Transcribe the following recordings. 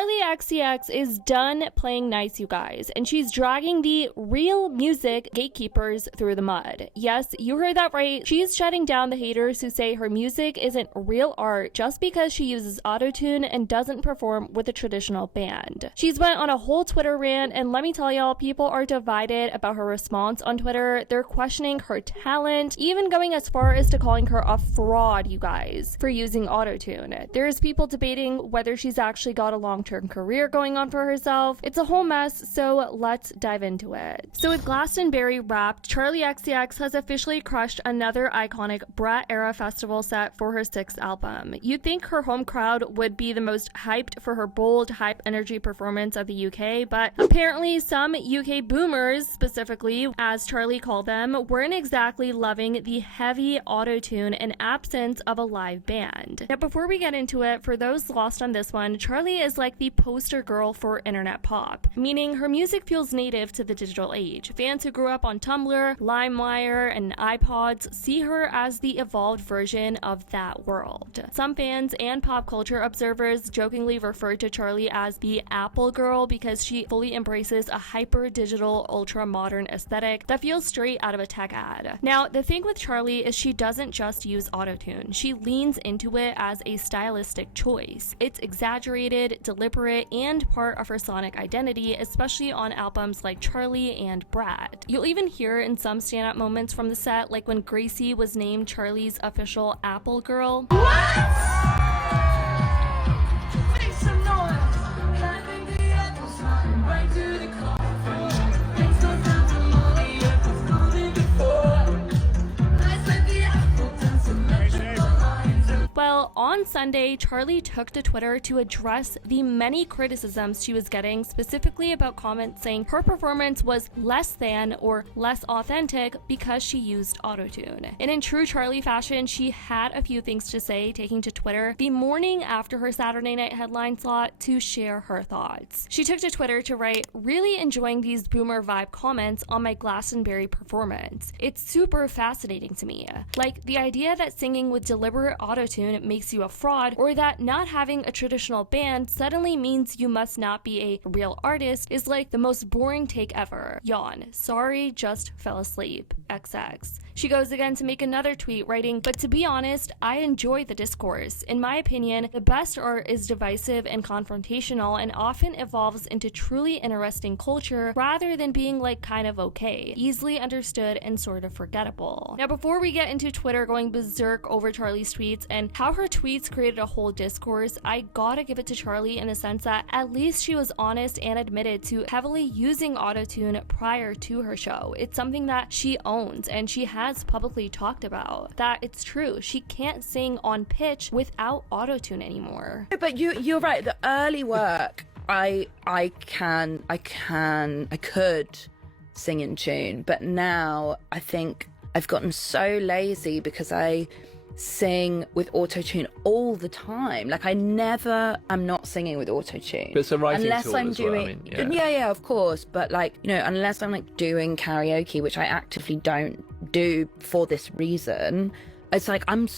Charli XCX is done playing nice, you guys, and she's dragging the real music gatekeepers through the mud. Yes, you heard that right. She's shutting down the haters who say her music isn't real art just because she uses autotune and doesn't perform with a traditional band. She's went on a whole Twitter rant, and let me tell y'all, people are divided about her response on Twitter. They're questioning her talent, even going as far as to calling her a fraud, you guys, for using autotune. There's people debating whether she's actually got a long-term career going on for herself. It's a whole mess, so let's dive into it. So with Glastonbury wrapped, Charli XCX has officially crushed another iconic Brat-era festival set for her 6th album. You'd think her home crowd would be the most hyped for her bold, hype energy performance of the UK, but apparently some UK boomers, specifically, as Charli called them, weren't exactly loving the heavy autotune and absence of a live band. Now, before we get into it, for those lost on this one, Charli is like the poster girl for internet pop, meaning her music feels native to the digital age. Fans who grew up on Tumblr, LimeWire, and iPods see her as the evolved version of that world. Some fans and pop culture observers jokingly refer to Charli as the Apple girl because she fully embraces a hyper-digital, ultra-modern aesthetic that feels straight out of a tech ad. Now, the thing with Charli is she doesn't just use autotune. She leans into it as a stylistic choice. It's exaggerated, deliberate, and part of her sonic identity, especially on albums like Charli and Brat. You'll even hear in some stand-up moments from the set, like when Gracie was named Charli's official Apple girl. Make some noise. I think the apple's flying right to the coffin. Things don't happen all the apples golden before. I said the apple dance symmetrical lines. Well, on Sunday, Charli took to Twitter to address the many criticisms she was getting, specifically about comments saying her performance was less than or less authentic because she used autotune. And in true Charli fashion, she had a few things to say, taking to Twitter the morning after her Saturday night headline slot to share her thoughts. She took to Twitter to write, "Really enjoying these boomer vibe comments on my Glastonbury performance. It's super fascinating to me. Like the idea that singing with deliberate autotune makes you a fraud, or that not having a traditional band suddenly means you must not be a real artist is like the most boring take ever. Yawn. Sorry, just fell asleep. XX." She goes again to make another tweet writing, "But to be honest, I enjoy the discourse. In my opinion, the best art is divisive and confrontational and often evolves into truly interesting culture rather than being like kind of okay, easily understood and sort of forgettable." Now, before we get into Twitter going berserk over Charli's tweets and how her tweets created a whole discourse, I gotta give it to Charli in the sense that at least she was honest and admitted to heavily using autotune prior to her show. It's something that she owns and she has publicly talked about, that it's true. She can't sing on pitch without autotune anymore. But you're right. The early work, I could sing in tune, but now I think I've gotten so lazy because I sing with autotune all the time. Like I'm not singing with autotune. But it's a writing unless tool I'm as doing, well, I mean, yeah, of course. But like, you know, unless I'm like doing karaoke, which I actively don't do for this reason, it's like I'm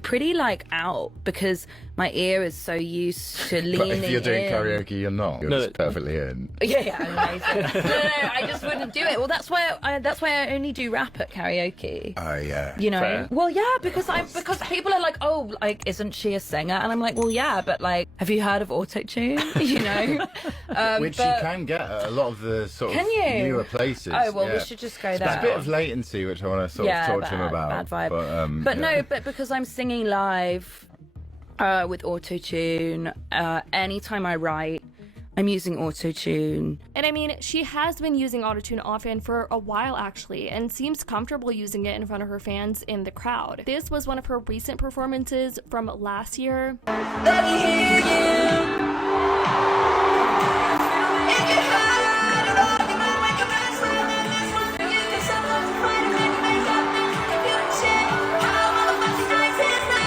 pretty like out because my ear is so used to leaning in. But if you're doing karaoke, you're not. You're just perfectly in. Yeah, amazing. no, I just wouldn't do it. Well, that's why I only do rap at karaoke. Oh yeah. You know. Fair. Well, yeah, because people are like, oh, like, isn't she a singer? And I'm like, well, yeah, but like, have you heard of autotune? You know. Which you can get at a lot of the sort of newer places. Oh well, yeah. we should just go there. There's a bit of latency which I want to sort of talk to him about. Bad vibe. But no, but because I'm singing live with autotune, anytime I write, I'm using autotune. And I mean, she has been using autotune often for a while actually, and seems comfortable using it in front of her fans in the crowd. This was one of her recent performances from last year. Let me hear you. If you had it all, you might wake up and smile and this one for you. 'Cause someone's afraid to make you make up and think you shit. How all of us nights is that?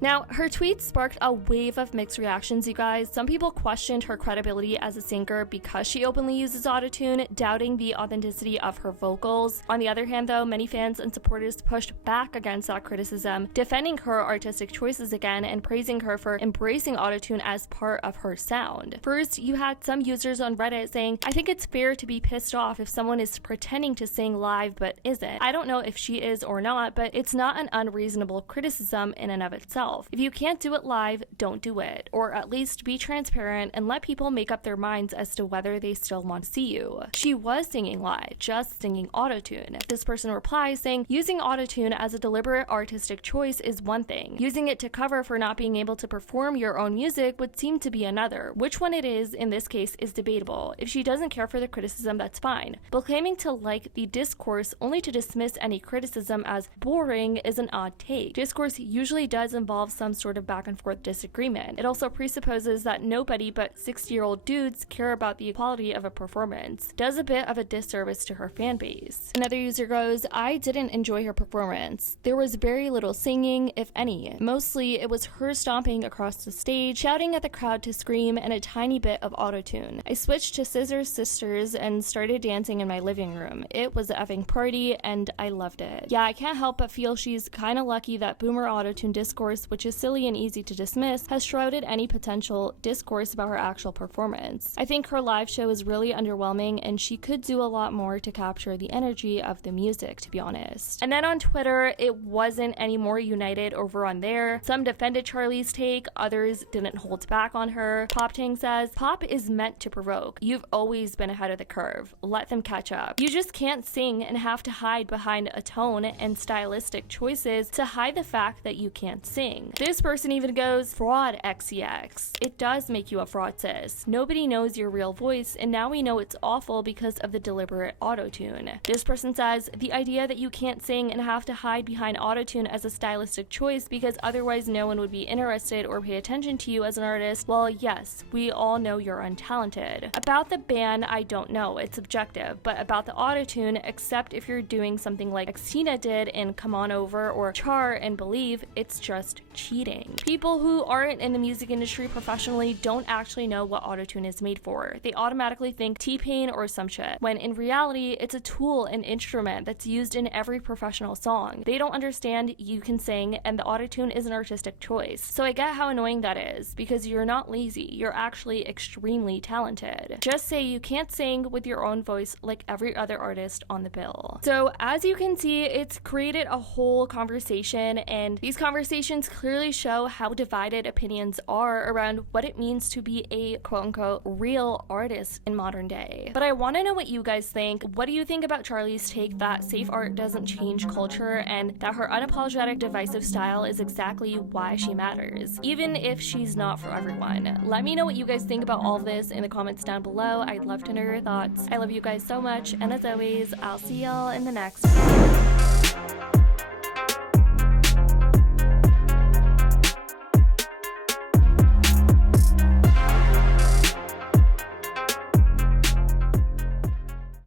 Now, her tweet sparked a wave of mixed reactions, you guys. Some people questioned her credibility as a singer because she openly uses autotune, doubting the authenticity of her vocals. On the other hand, though, many fans and supporters pushed back against that criticism, defending her artistic choices again and praising her for embracing autotune as part of her sound. First, you had some users on Reddit saying, "I think it's fair to be pissed off if someone is pretending to sing live but isn't. I don't know if she is or not, but it's not an unreasonable criticism in and of itself. If you can't do it live, don't do it. Or at least be transparent and let people make up their minds as to whether they still want to see you. She was singing live, just singing autotune." This person replies saying, "Using autotune as a deliberate artistic choice is one thing. Using it to cover for not being able to perform your own music would seem to be another. Which one it is in this case is debatable. If she doesn't care for the criticism, that's fine. But claiming to like the discourse only to dismiss any criticism as boring is an odd take. Discourse usually does involve some sort of back and forth disagreement. It also presupposes that nobody but 60-year-old dudes care about the quality of a performance. Does a bit of a disservice to her fan base." Another user goes, "I didn't enjoy her performance. There was very little singing, if any. Mostly it was her stomping across the stage, shouting at the crowd to scream, and a tiny bit of autotune. I switched to Scissor Sisters and started dancing in my living room. It was an effing party, and I loved it. Yeah, I can't help but feel she's kinda lucky that boomer autotune discourse, which is silly and easy to dismiss, has shrouded any potential discourse about her actual performance. I think her live show is really underwhelming, and she could do a lot more to capture the energy of the music, to be honest." And then on Twitter, it wasn't any more united over on there. Some defended Charli's take, others didn't hold back on her. Popting says, "Pop is meant to provoke. You've always been ahead of the curve. Let them catch up. You just can't sing and have to hide behind a tone and stylistic choices to hide the fact that you can't sing." This person even goes, "Fraud XCX. It does make you a fraud, sis. Nobody knows your real voice, and now we know it's awful because of the deliberate autotune." This person says, "The idea that you can't sing and have to hide behind autotune as a stylistic choice because otherwise no one would be interested or pay attention to you as an artist, well, yes, we all know you're untalented. About the ban, I don't know, it's subjective, but about the autotune, except if you're doing something like Xtina did in Come On Over or Char and Believe, it's just cheating. People who aren't in the music industry professionally don't actually know what autotune is made for. They automatically think T-Pain or some shit, when in reality, it's a tool, an instrument that's used in every professional song. They don't understand you can sing, and the autotune is an artistic choice. So I get how annoying that is, because you're not lazy, you're actually extremely talented. Just say you can't sing with your own voice like every other artist on the bill." So as you can see, it's created a whole conversation, and these conversations clearly show how divided opinions are around what it means to be a quote-unquote real artist in modern day. But I want to know what you guys think. What do you think about Charli's take that safe art doesn't change culture, and that her unapologetic divisive style is exactly why she matters, even if she's not for everyone? Let me know what you guys think about all of this in the comments down below. I'd love to know your thoughts. I love you guys so much, and as always, I'll see y'all in the next one.